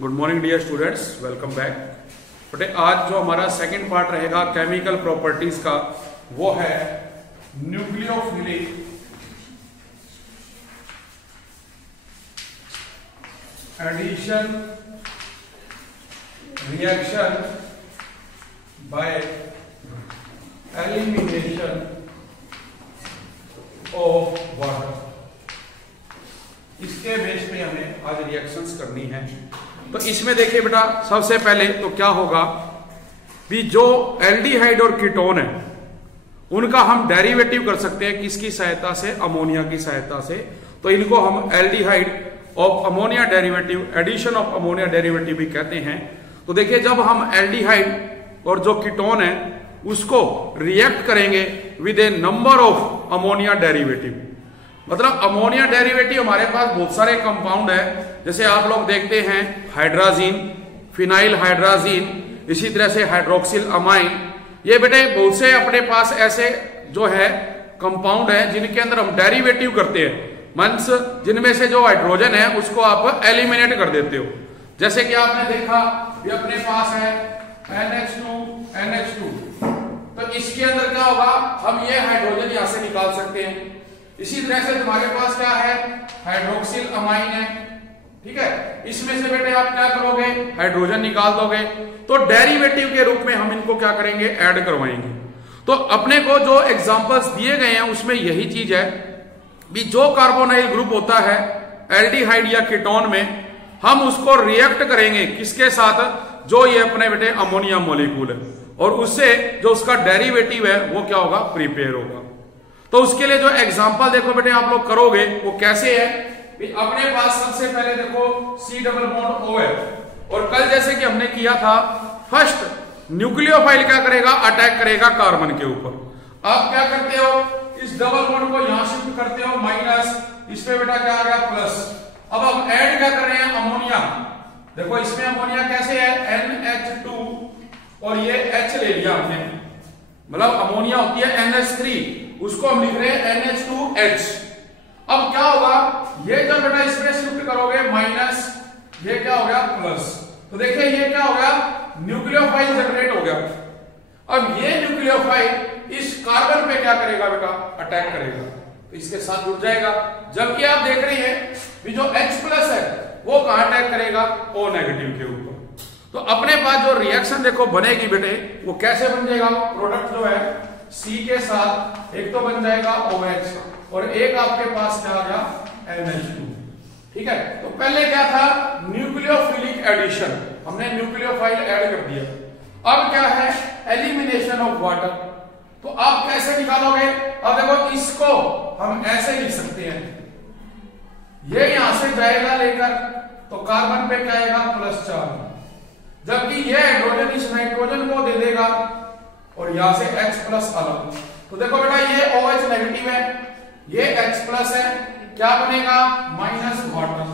Good morning dear students, welcome back. बेटे आज जो हमारा सेकंड पार्ट रहेगा केमिकल प्रॉपर्टीज का, वो है nucleophilic addition reaction by elimination of water. इसके बेस पे हमें आज रिएक्शंस करनी है। तो इसमें देखिए बेटा, सबसे पहले तो क्या होगा भी जो एल्डिहाइड और कीटोन है उनका हम डेरिवेटिव कर सकते हैं किसकी सहायता से, अमोनिया की सहायता से। तो इनको हम aldehyde of ammonia derivative, addition of ammonia derivative भी कहते हैं। तो देखिए जब हम एल्डिहाइड और जो कीटोन है उसको रिएक्ट करेंगे with A number of ammonia derivative, मतलब अमोनिया डेरिवेटिव हमारे पास बहुत सारे कंपाउंड है। जैसे आप लोग देखते हैं हाइड्राजीन, फिनाइल हाइड्राजीन, इसी तरह से हाइड्रोक्सिल अमाइन। ये बेटे बहुत से अपने पास ऐसे जो है कंपाउंड है जिनके अंदर हम डेरिवेटिव करते हैं, मींस जिनमें से जो हाइड्रोजन है उसको आप एलिमिनेट कर देते हो। जैसे कि आपने देखा ये अपने पास है NH2 तो इसके अंदर क्या होगा, हम ये हाइड्रोजन यहां से निकाल सकते हैं। इसी तरह से तुम्हारे पास क्या है, हाइड्रोक्सिल अमाइन है, ठीक है। इसमें से बेटे आप क्या करोगे, हाइड्रोजन निकाल दोगे। तो डेरिवेटिव के रूप में हम इनको क्या करेंगे, ऐड करवाएंगे। तो अपने को जो एग्जांपल्स दिए गए हैं उसमें यही चीज है भी जो कार्बोनाइल ग्रुप होता है एल्डिहाइड या कीटोन में, हम उसको रिएक्ट करेंगे किसके साथ, जो ये अपने बेटे अमोनिया मॉलिक्यूल है, और उससे जो उसका डेरिवेटिव है वो क्या होगा, प्रिपेयर होगा। तो उसके लिए जो एग्जांपल देखो बेटे आप लोग करोगे वो कैसे है, अपने पास सबसे पहले देखो C डबल बॉन्ड OH, और कल जैसे कि हमने किया था फर्स्ट न्यूक्लियोफाइल क्या करेगा, अटैक करेगा कार्बन के ऊपर। आप क्या करते हो, इस डबल बॉन्ड को यहां शिफ्ट करते हो माइनस, इस पे बेटा क्या आ गया प्लस। अब हम ऐड क्या कर रहे हैं, अमोनिया। देखो इसमें अमोनिया कैसे है, NH2 और ये H ले लिया हमने, मतलब अमोनिया होती है NH3, उसको हम लिख रहे हैं NH2H। अब क्या होगा, ये जब बेटा इसमें शिफ्ट करोगे माइनस, ये क्या हो गया प्लस। तो देखिए ये क्या हो गया, न्यूक्लियोफाइल जनरेट हो गया। अब ये न्यूक्लियोफाइल इस कार्बन पे क्या करेगा बेटा, अटैक करेगा, तो इसके साथ जुड़ जाएगा। जबकि आप देख रही है कि जो H प्लस है वो कहां अटैक करेगा, O नेगेटिव के ऊपर। तो अपने पास जो रिएक्शन देखो बनेगी बेटे वो कैसे बन जाएगा, प्रोडक्ट जो है C के साथ एक तो बन जाएगा OH और एक आपके पास क्या आ गया NH2, ठीक है। तो पहले क्या था, न्यूक्लियोफिलिक एडिशन, हमने न्यूक्लियोफाइल ऐड कर दिया। अब क्या है, एलिमिनेशन ऑफ वाटर। तो आप कैसे निकालोगे, अब देखो इसको हम ऐसे लिख सकते हैं, ये यहां से जाएगा लेकर तो कार्बन पे क्या आएगा प्लस चार्ज, जबकि ये हाइड्रोजन इस नाइट्रोजन को दे देगा और यहां से H प्लस अलग। तो देखो बेटा ये OH नेगेटिव है, ये H प्लस है, क्या बनेगा माइनस वाटर।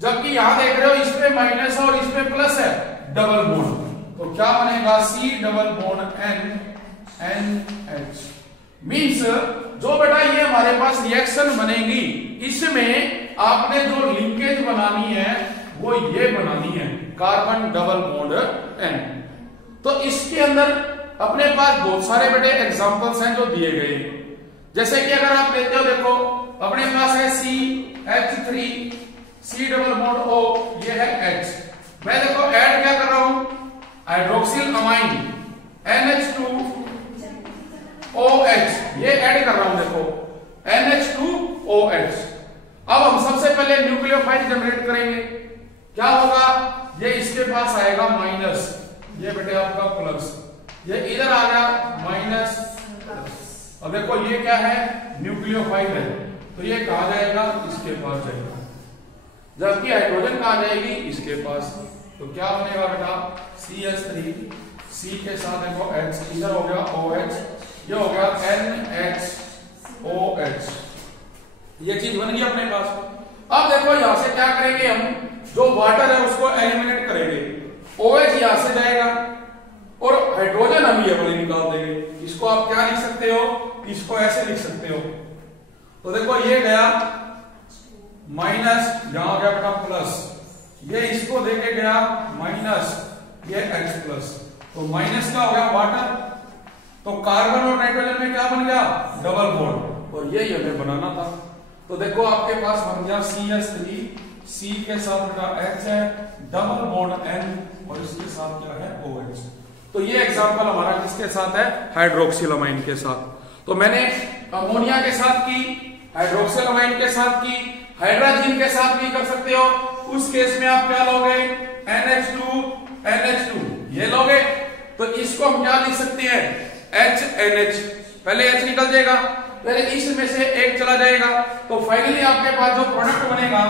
जबकि यहां देख रहे हो इसमें माइनस और इसमें प्लस है, डबल बॉन्ड, तो क्या बनेगा C double bond NH। Means जो बेटा ये हमारे पास रिएक्शन बनेगी, इसमें आपने जो लिंकेज बनानी है वो ये बनानी है, कार्बन डबल बॉन्ड N। तो इसके अंदर अपने पास बहुत सारे बेटे एग्जांपल्स हैं जो दिए गए हैं। जैसे कि अगर आप लेते हो, देखो अपने पास है CH3, C double bond O, ये है H। मैं देखो ऐड क्या कर रहा हूं, हाइड्रोक्सिल अमाइन NH2OH, ये ऐड कर रहा हूं, देखो NH2OH। अब हम सबसे पहले न्यूक्लियोफाइल जनरेट करेंगे, क्या होगा, ये इसके पास आएगा माइनस, ये बेटे आपका प्लस, ये इधर आ गया माइनस। अब देखो ये क्या है, न्यूक्लियोफाइल है, तो ये कहा जाएगा, इसके पास जाएगा, जबकि हाइड्रोजन कहा जाएगी, इसके पास। तो क्या बनेगा बेटा, CH3, C के साथ देखो H, इधर हो गया OH, ये हो गया NHOH, ये चीज बन गई अपने पास। अब देखो यहां से क्या करेंगे, हम जो वाटर है उसको एलिमिनेट करेंगे, OH यहां से जाएगा और हाइड्रोजन हम ये वाले निकाल देंगे। इसको आप क्या लिख सकते हो, इसको ऐसे लिख सकते हो। तो देखो ये गया माइनस, यहां हो गया बेटा प्लस, ये इसको देके गया माइनस, ये H प्लस, तो माइनस का हो गया वाटर, तो कार्बन और नाइट्रोजन में क्या बन गया, डबल बॉन्ड, और ये हमें बनाना था। तो देखो आपके पास बन गया CH3, C के साथ बेटा H है, डबल बॉन्ड N, और इसके साथ क्या है OH। तो ये एग्जांपल हमारा किसके साथ है, हाइड्रोक्सिल अमाइन के साथ। तो मैंने अमोनिया के साथ की, हाइड्रोक्सिल अमाइन के साथ की, हाइड्रोजन के साथ भी कर सकते हो। उस केस में आप क्या लोगे, NH2 NH2 ये लोगे, तो इसको हम क्या लिख सकते हैं, HNH, पहले H निकल जाएगा, पहले इसमें से एक चला जाएगा, तो फाइनली आपके पास जो प्रोडक्ट बनेगा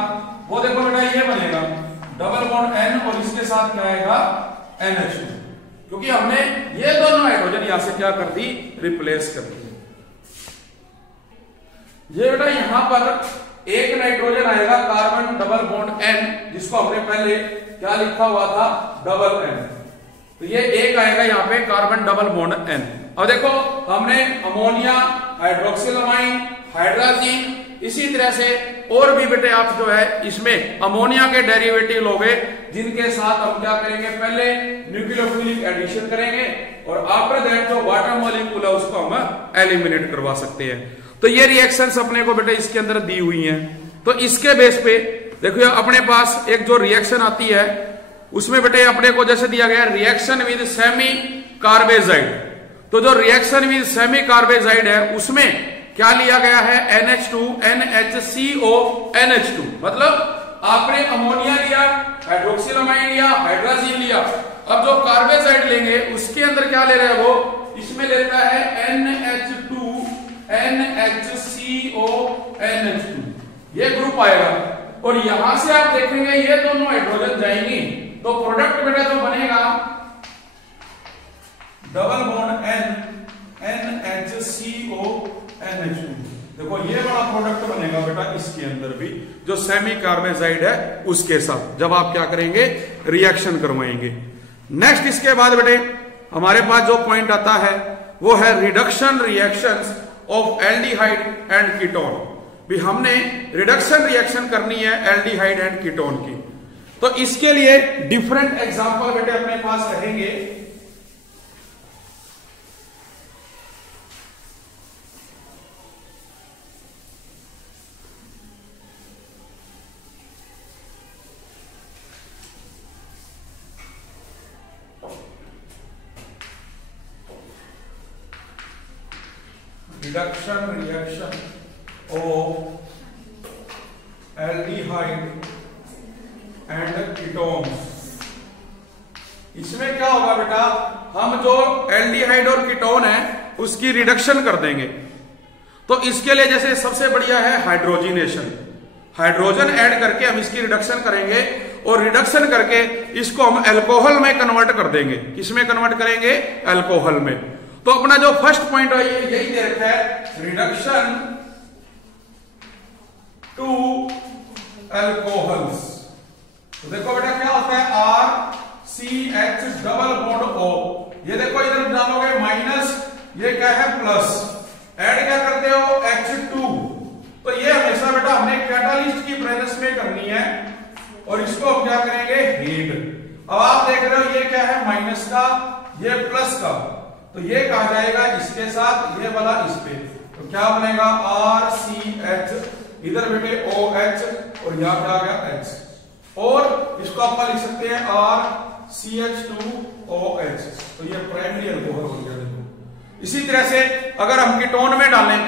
वो देखो बेटा ये बनेगा डबल बॉन्ड N, और इसके साथ क्या आएगा NH2, क्योंकि हमने ये दोनों हाइड्रोजन यहां से क्या कर दी, रिप्लेस कर दी। ये बेटा यहां पर एक नाइट्रोजन आएगा कार्बन डबल बॉन्ड N, जिसको हमने पहले क्या लिखा हुआ था, डबल N, तो ये एक आएगा यहाँ पे कार्बन डबल बॉन्ड N। अब देखो हमने अमोनिया, हाइड्रोक्सिल अमाइन, हाइड्रोजन, इसी तरह से और भी बेटे आप जो है इसमें अमोनिया के डेरिवेटिव लोगे, जिनके साथ हम क्या करेंगे, पहले न्यूक्लियोफिलिक एडिशन करेंगे, और आफ्टर दैट जो वाटर मॉलिक्यूल है उसको हम एलिमिनेट करवा सकते हैं। तो ये रिएक्शंस अपने को बेटे इसके अंदर दी हुई हैं। तो इसके बेस पे देखो अपने पास एक जो रिएक्शन आती है उसमें बेटे अपने को जैसे दिया गया रिएक्शन विद सेमी कार्बेजाइड, तो जो रिएक्शन विद सेमी कार्बेजाइड है उसमें क्या लिया गया है, NH2 NHCO NH2, मतलब आपने अमोनिया लिया, हाइड्रोक्सिल अमाइन लिया, हाइड्रोजन लिया, अब जो कार्बेजाइड लेंगे उसके अंदर क्या ले रहे हैं वो, इसमें लेता है NH2 NHCO NH2, ये ग्रुप आएगा, और यहां से आप देखेंगे ये दोनों हाइड्रोजन जाएंगी, तो प्रोडक्ट बेटा जो बनेगा double bond N NHCO NH2, देखो ये बड़ा प्रोडक्ट बनेगा बेटा इसके अंदर भी, जो सेमी कार्बेजाइड है उसके साथ जब आप क्या करेंगे, रिएक्शन करवाएंगे। नेक्स्ट इसके बाद बेटे हमारे पास जो पॉइंट आता है वो है reduction reactions of aldehyde and ketone. भी हमने रिडक्शन रिएक्शन करनी है एल्डिहाइड एंड कीटोन की, तो इसके लिए डिफरेंट एग्जांपल बेटे अपने पास रहेंगे। Reduction reaction of aldehyde and ketones, इसमें क्या होगा बेटा, हम जो एल्डिहाइड और कीटोन है उसकी रिडक्शन कर देंगे। तो इसके लिए जैसे सबसे बढ़िया है हाइड्रोजिनेशन, हाइड्रोजन ऐड करके हम इसकी रिडक्शन करेंगे, और रिडक्शन करके इसको हम अल्कोहल में कन्वर्ट कर देंगे। किसमें कन्वर्ट करेंगे, अल्कोहल में। तो अपना जो फर्स्ट पॉइंट है यही दे रखा है, रिडक्शन टू अल्कोहल्स। तो देखो बेटा क्या होता है, RCH डबल बॉन्ड O, ये देखो इधर डालोगे माइनस, ये क्या है प्लस, ऐड क्या करते हो H2, तो ये हमेशा बेटा हमने कैटालिस्ट की प्रेजेंस में करनी है, और इसको हम क्या करेंगे, हीट। अब आप देख रहे हो ये क्या है, माइनस का, ये प्लस का, तो ये कहा जाएगा इसके साथ, ये वाला इस पे, तो क्या बनेगा RCH, इधर बेटे OH, और यहां पे आ गया H, और इसको आप लिख सकते हैं RCH2OH, तो ये प्राइमरी अल्कोहल हो गया। देखो इसी तरह से अगर हम कीटोन में डालें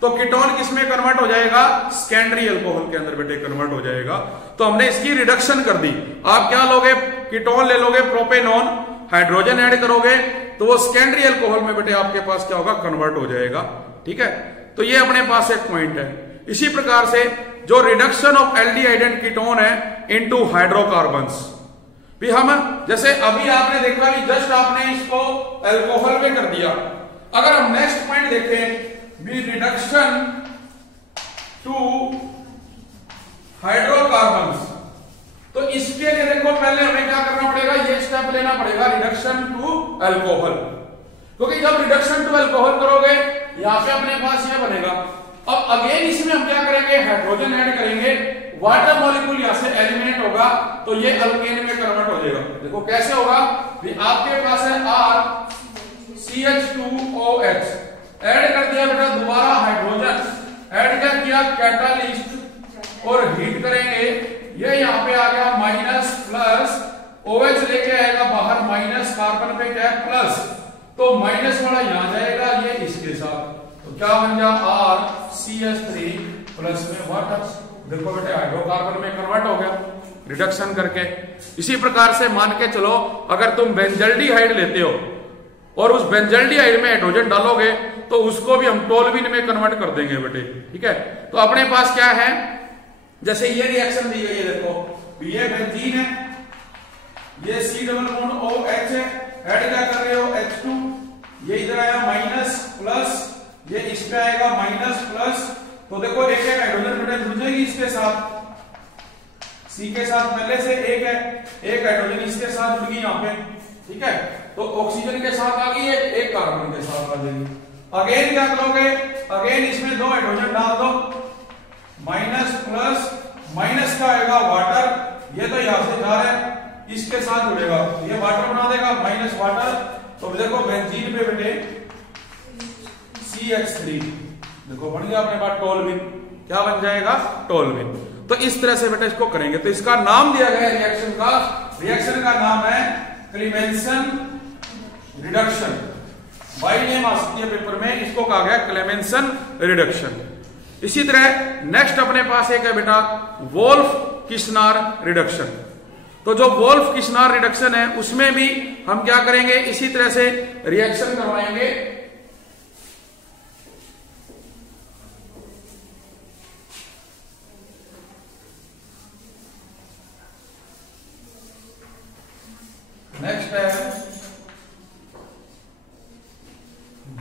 तो कीटोन किसमें कन्वर्ट हो जाएगा, सेकेंडरी अल्कोहल के अंदर बेटे कन्वर्ट हो जाएगा। तो हमने इसकी रिडक्शन कर दी। आप क्या लोगे, कीटोन ले लोगे, प्रोपेनॉन, हाइड्रोजन ऐड करोगे तो वो सेकेंडरी अल्कोहल में बेटे आपके पास क्या होगा, कन्वर्ट हो जाएगा। ठीक है, तो ये अपने पास एक पॉइंट है। इसी प्रकार से जो reduction of aldehyde and ketone है इनटू हाइड्रोकार्बन्स, भी हम जैसे अभी आपने देखा भी जस्ट आपने इसको अल्कोहल में कर दिया। अगर हम नेक्स्ट पॉइंट देखें, भी रिडक्शन टू हाइड्रोकार्बन्स, तो इसके लिए देखो पहले हमें क्या करना पड़ेगा, ये स्टेप लेना पड़ेगा, रिडक्शन टू अल्कोहल, क्योंकि जब रिडक्शन टू अल्कोहल करोगे यहां पे अपने पास ये बनेगा। अब अगेन इसमें हम क्या करेंगे, हाइड्रोजन ऐड करेंगे, वाटर मॉलिक्यूल यहां से एलिमिनेट होगा तो ये अल्केन में कन्वर्ट हो जाएगा। देखो कैसे होगा भी आपके पास है RCH2OH ऐड कर दिया बेटा दोबारा हाइड्रोजन, ऐड क्या किया कैटालिस्ट और हीट करेंगे, ये यहां पे आ गया माइनस प्लस, OH लेके आएगा बाहर माइनस, कार्बन पे क्या है प्लस, तो माइनस वाला यहां जाएगा ये इसके साथ, तो क्या बन गया RCH3 प्लस में वाटर। देखो बेटे हाइड्रोकार्बन में कन्वर्ट हो गया रिडक्शन करके। इसी प्रकार से मान के चलो अगर तुम बेंजल्डिहाइड लेते हो और उस बेंजल्डिहाइड में हाइड्रोजन डालोगे तो उसको भी हम टोल्यूइन में कन्वर्ट कर देंगे बेटे, ठीक है। तो अपने पास क्या है, जैसे ये रिएक्शन दी गई है, देखो ये बेंजीन है, ये C डबल बॉन्ड OH है, ऐड क्या कर रहे हो H2, ये इधर आया माइनस प्लस, ये इस पे आएगा माइनस प्लस, तो देखो एक एक हाइड्रोजन बेटा जुड़ जाएगी इसके साथ, C के साथ पहले से एक है, एक हाइड्रोजन इसके साथ जुड़ गई यहाँ पे, ठीक है। तो ऑक्सीजन के साथ आ गई, एक कार्बन के साथ आ जाएगी। अगेन क्या करोगे, अगेन इसमें दो हाइड्रोजन डाल दो, माइनस प्लस, माइनस का आएगा वाटर, ये तो यहां से जा रहा है इसके साथ जुड़ेगा, ये वाटर बना देगा माइनस वाटर, तो देखो बेंजीन पे बेटे CH3, देखो बन गया अपने पास टोल्यूइन, क्या बन जाएगा टोल्यूइन। तो इस तरह से बेटा इसको करेंगे। तो इसका नाम दिया गया रिएक्शन का, रिएक्शन का नाम है क्लेमेंसन रिडक्शन, बाई नेम आ सकती है पेपर में, इसको कहा गया क्लेमेंसन रिडक्शन। इसी तरह नेक्स्ट अपने पास एक है बेटा वोल्फ किश्नार रिडक्शन। तो जो वोल्फ किश्नार रिडक्शन है उसमें भी हम क्या करेंगे, इसी तरह से रिएक्शन करवाएंगे। नेक्स्ट है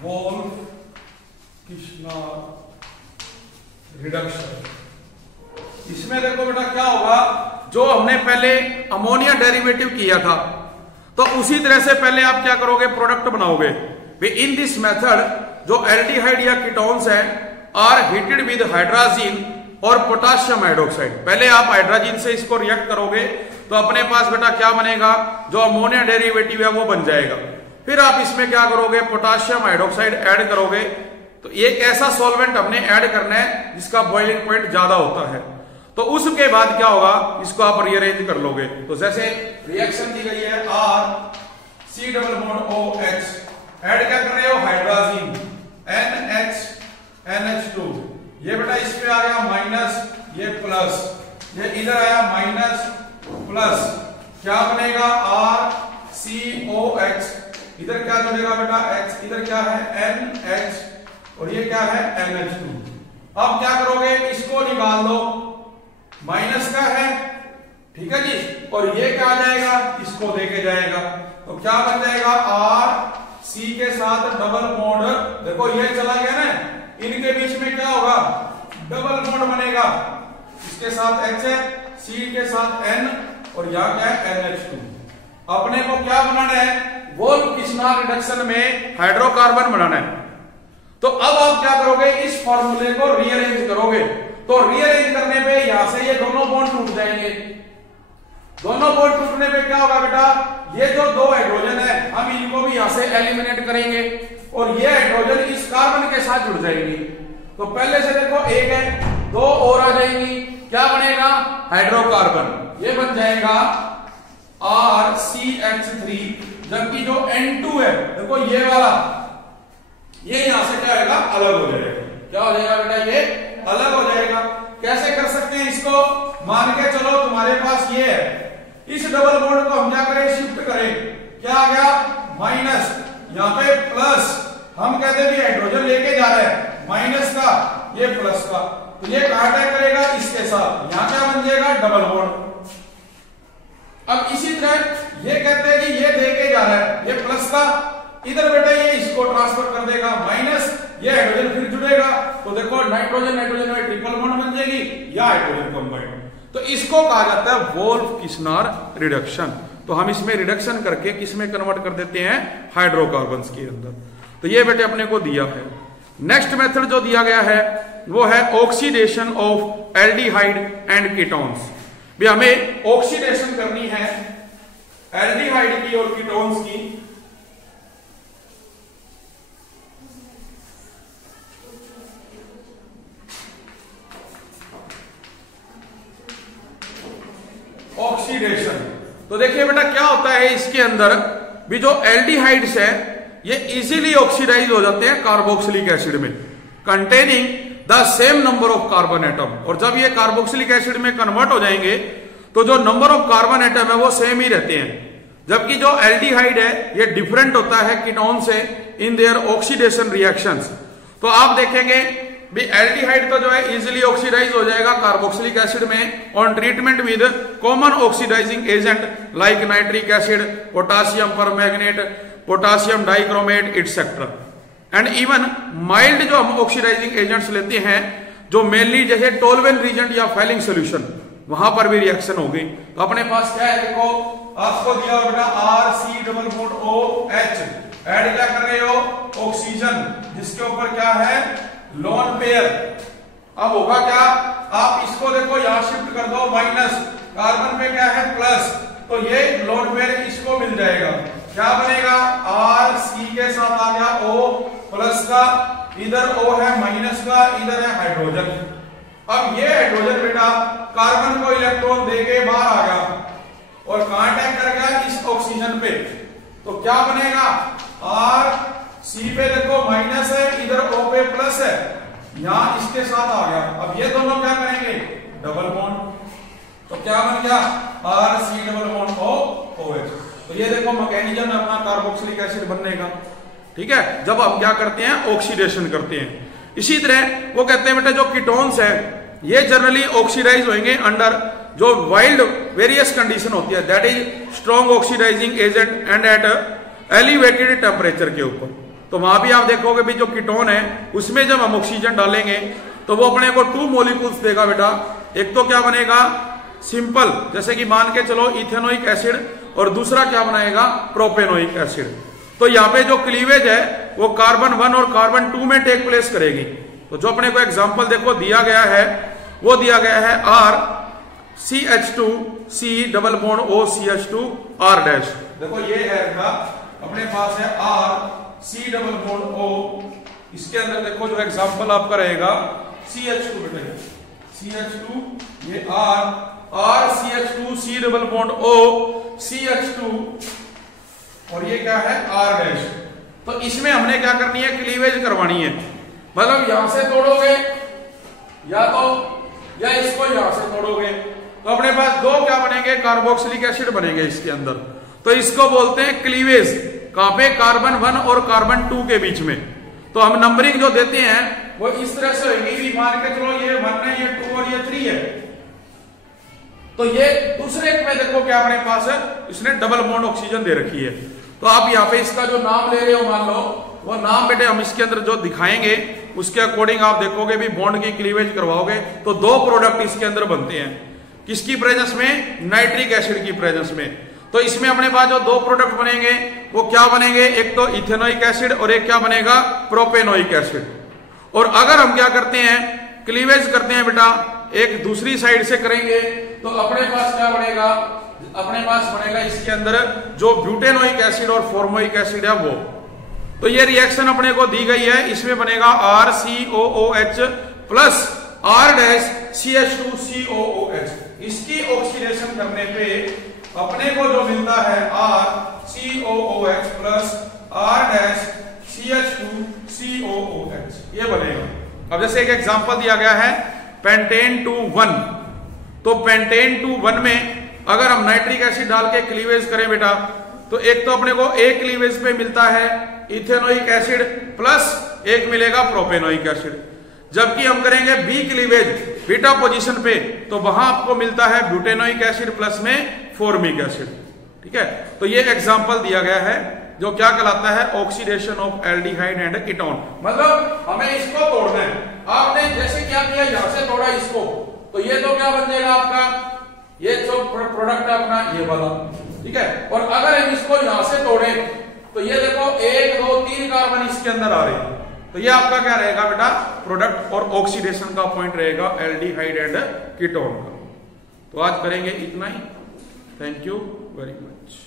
वोल्फ किश्नार रिडक्शन। इसमें देखो बेटा क्या होगा, जो हमने पहले अमोनिया डेरिवेटिव किया था तो उसी तरह से पहले आप क्या करोगे, प्रोडक्ट बनाओगे। इन दिस मेथड जो एल्डिहाइड या कीटोन्स है आर हीटेड विद हाइड्रोजन और पोटाशियम हाइड्रोक्साइड। पहले आप हाइड्रोजन से इसको रिएक्ट करोगे तो अपने पास बेटा क्या बनेगा, जो अमोनिया डेरिवेटिव है वो बन जाएगा। फिर आप इसमें क्या करोगे, पोटाशियम हाइड्रोक्साइड ऐड करोगे। तो एक ऐसा सॉल्वेंट हमने ऐड करना है जिसका बॉइलिंग पॉइंट ज्यादा होता है, तो उसके बाद क्या होगा, इसको आप रीअरेंज कर लोगे। तो जैसे रिएक्शन दी गई है RC double bond OH, add क्या कर रहे हो हाइड्रोजन NH2, ये बेटा इस पे आ गया माइनस, ये प्लस, ये इधर आया माइनस प्लस, क्या बनेगा RCOH, इधर क्या जुड़ेगा बेटा H, इधर क्या है NH और ये क्या है NH2। अब क्या करोगे, इसको निकाल दो, माइनस का है, ठीक है जी, और ये क्या आ जाएगा, इसको देके जाएगा, तो क्या बन जाएगा RC के साथ डबल बॉन्ड, देखो ये चला गया ना, इनके बीच में क्या होगा, डबल बॉन्ड बनेगा, इसके साथ H है, C के साथ N और यहां क्या है NH2। अपने को क्या बनाना है, वोल्फ किश्नार रिडक्शन में हाइड्रोकार्बन बनाना है। तो अब आप क्या करोगे, इस फॉर्मूले को रीअरेंज करोगे। तो रीअरेंज करने पे यहां से ये दोनों बॉन्ड टूट जाएंगे, दोनों बॉन्ड टूटने पे क्या होगा बेटा, ये जो दो हाइड्रोजन है हम इनको भी यहां से एलिमिनेट करेंगे और ये हाइड्रोजन इस कार्बन के साथ जुड़ जाएंगी। तो पहले से देखो एक है, दो और आ जाएंगी, क्या बनेगा हाइड्रोकार्बन, ये बन जाएगा RCH3, जबकि जो N2 है देखो ये वाला, ये यहां से क्या होगा, अलग हो जाएगा। क्या हो जाएगा बेटा, ये अलग हो जाएगा। कैसे कर सकते हैं इसको, मान के चलो तुम्हारे पास ये है, इस डबल बॉन्ड को हम क्या करें, शिफ्ट करें, क्या आ गया माइनस, यहां पे प्लस, हम कहते भी हाइड्रोजन लेके जा रहे हैं माइनस का, ये प्लस का, तो ये कहां अटैक करेगा, इसके साथ, यहां क्या बन जाएगा डबल बॉन्ड। अब इसी तरह ये कहते हैं कि ये देके जा रहा है, ये प्लस का, इधर बेटा ये इसको ट्रांसफर कर देगा माइनस, ये हाइड्रोजन फिर जुड़ेगा, तो देखो नाइट्रोजन नाइट्रोजन में ट्रिपल बॉन्ड बन जाएगी या हाइड्रोजन कंबाइंड। तो इसको कहा जाता है वोल्फ किश्नार रिडक्शन। तो हम इसमें रिडक्शन करके किसमें कन्वर्ट कर देते हैं, हाइड्रोकार्बन्स के अंदर। तो ये बेटे अपने को दिया है। नेक्स्ट मेथड जो दिया गया है वो है oxidation of aldehyde and ketones. भी हमें ऑक्सीडेशन करनी है एल्डिहाइड की और कीटोन्स की। ऑक्सीडेशन तो देखिए बेटा क्या होता है इसके अंदर भी जो एल्डिहाइड्स है ये इजीली ऑक्सीडाइज हो जाते हैं कार्बोक्सिलिक एसिड में containing the same number of carbon atom. और जब ये कार्बोक्सिलिक एसिड में कन्वर्ट हो जाएंगे तो जो नंबर ऑफ कार्बन एटम है वो सेम ही रहते हैं, जबकि जो एल्डिहाइड है ये डिफरेंट होता है कीटोन से इन देयर ऑक्सीडेशन रिएक्शंस। तो आप देखेंगे भी एल्डिहाइड तो जो है इजीली ऑक्सीडाइज हो जाएगा कार्बोक्सिलिक एसिड में on treatment with common oxidising agent like nitric acid, potassium permanganate, potassium dichromate etcetera. And even mild जो हम ऑक्सीडाइजिंग एजेंट्स लेते हैं जो मेनली जैसे टोल्वेन रीजेंट या फैलिंग सोल्यूशन, वहां पर भी रिएक्शन होगी। तो अपने पास क्या है देखो आपको दिया बेटा RC≡OH, ऐड क्या कर रहे हो ऑक्सीजन, जिसके ऊपर क्या है लोन पेयर। अब होगा क्या, आप इसको देखो यहां शिफ्ट कर दो माइनस, कार्बन पे क्या है प्लस, तो ये लोन पेयर इसको मिल जाएगा। क्या बनेगा RC के साथ आ गया O प्लस का, इधर O है माइनस का, इधर है हाइड्रोजन। अब ये हाइड्रोजन बेटा कार्बन को इलेक्ट्रॉन देके बाहर आ गया और कहां अटैक कर गया इस ऑक्सीजन पे, तो क्या बनेगा RC पे देखो माइनस है, इधर O पे प्लस है, यहां इसके साथ आ गया। अब ये दोनों क्या करेंगे डबल बॉन्ड, तो क्या बन गया RC≡OH। तो ये देखो मैकेनिज्म है अपना कार्बोक्सिलिक एसिड बनने का, ठीक है, जब हम क्या करते हैं ऑक्सीडेशन करते हैं। इसी तरह वो कहते हैं बेटा जो कीटोन्स है ये जनरली ऑक्सीडाइज होंगे अंडर जो वाइल्ड वेरियस कंडीशन होती है, that is strong oxidising agent and at elevated temperature के ऊपर। तो वहां भी आप देखोगे भी जो कीटोन है उसमें जब हम ऑक्सीजन डालेंगे तो वो अपने को 2 मॉलिक्यूल्स देगा बेटा। एक तो क्या बनेगा सिंपल, जैसे कि मान के चलो इथेनोइक एसिड, और दूसरा क्या बनाएगा प्रोपेनोइक एसिड। तो यहाँ पे जो क्लीवेज है वो कार्बन 1 और कार्बन 2 में टेक प्लेस करेगी। तो जो अपने को एग्जांपल देखो दिया गया है वो दिया गया है RCH2COCH2R'। देखो ये है अपने पास है RC≡O, इसके अंदर देखो जो एग्जांपल आपका रहेगा CH2 बेटा, CH2 ये RCH2C≡O CH2 और ये क्या है R'। तो इसमें हमने क्या करनी है क्लीवेज करवानी है, मतलब यहां से तोड़ोगे या इसको यहां से तोड़ोगे तो अपने पास 2 क्या बनेंगे कार्बोक्सिलिक एसिड बनेंगे इसके अंदर। तो इसको बोलते हैं क्लीवेज, कहां पे कार्बन 1 और कार्बन 2 के बीच में। तो हम नंबरिंग जो देते हैं वो इस तरह से होगी, मान के चलो ये 1 है, ये 2 और ये 3 है। तो ये दूसरे में देखो क्या अपने पास है, इसने डबल बॉन्ड ऑक्सीजन दे रखी है। तो आप यहाँ पे इसका जो नाम ले रहे हो मान लो वो नाम बेटे हम इसके अंदर जो दिखाएंगे उसके अकॉर्डिंग आप देखोगे भी बॉन्ड की क्लीवेज करवाओगे तो 2 प्रोडक्ट इसके अंदर बनते हैं। किसकी प्रेजेंस में, नाइट्रिक एसिड की प्रेजेंस में। तो इसमें अपने पास जो 2 प्रोडक्ट बनेंगे वो क्या बनेंगे, एक तो इथेनोइक एसिड और एक क्या बनेगा प्रोपेनोइक एसिड। और अगर हम क्या करते हैं क्लीवेज करते हैं बेटा एक दूसरी साइड से करेंगे तो अपने पास क्या बनेगा, अपने पास बनेगा इसके अंदर जो ब्यूटेनोइक एसिड और फॉर्मोइक एसिड है वो। तो ये रिएक्शन अपने को दी गई है, इसमें बनेगा RCOOH प्लस R'CH2COOH। इसकी ऑक्सीडेशन करने पे अपने को जो मिलता है RCOOH प्लस R'CH2COOH ये बनेगा। अब जैसे एक एग्जांपल दिया गया है पेंटेन 2,1, तो पेंटेन 2,1 में अगर हम नाइट्रिक एसिड डाल के क्लीवेज करें बेटा तो एक तो अपने को A क्लीवेज पे मिलता है इथेनोइक एसिड प्लस एक मिलेगा प्रोपेनोइक एसिड। जबकि हम करेंगे B क्लीवेज बीटा पोजीशन पे तो वहां आपको मिलता है ब्यूटेनोइक एसिड प्लस में फॉर्मिक एसिड। ठीक है, तो ये एग्जांपल दिया गया है जो क्या कहलाता है oxidation of aldehyde and ketone. मतलब हमें इसको तोड़ना है, आपने जैसे क्या किया यहां से तोड़ा इसको तो ये तो क्या बन जाएगा आपका ये जो प्रोडक्ट है अपना ये वाला, ठीक है। और अगर हम इसको यहां से तोड़े तो ये देखो 1 2 3 कार्बन इसके अंदर आ रहे हैं, तो ये आपका क्या रहेगा बेटा, प्रोडक्ट और ऑक्सीडेशन का पॉइंट रहेगा एल्डिहाइड एंड कीटोन का। तो आज करेंगे इतना ही। Thank you very much.